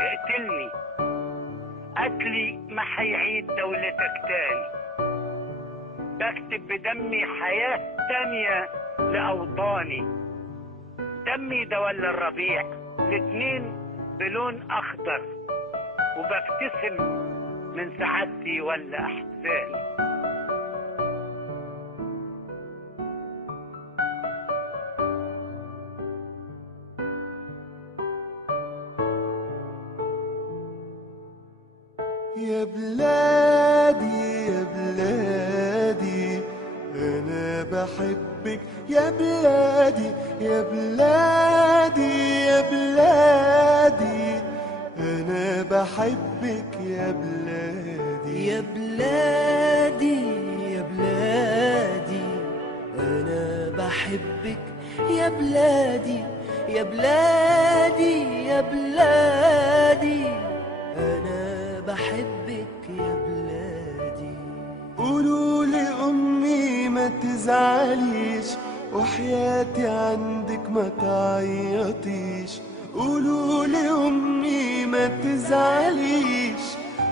اقتلني، قتلي ما هيعيد دولتك تاني. بكتب بدمي حياة تانية لأوطاني. دمي ده ولا الربيع، الاتنين بلون أخضر، وببتسم من سعادتي ولا أحزاني. يا بلادي يا بلادي أنا بحبك يا بلادي يا بلادي يا بلادي أنا بحبك يا بلادي يا بلادي يا بلادي أنا بحبك يا بلادي يا بلادي يا بلادي أنا بحبك يا بلادي. قولوا لأمي ما تزعليش وحياتي عندك ما تعيطيش. قولوا لأمي ما تزعليش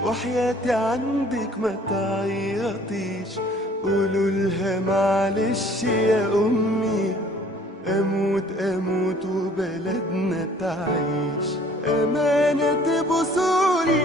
وحياتي عندك ما تعيطيش. قولوا لها معلش يا أمي أموت أموت وبلدنا تعيش. أمانة تبوسولي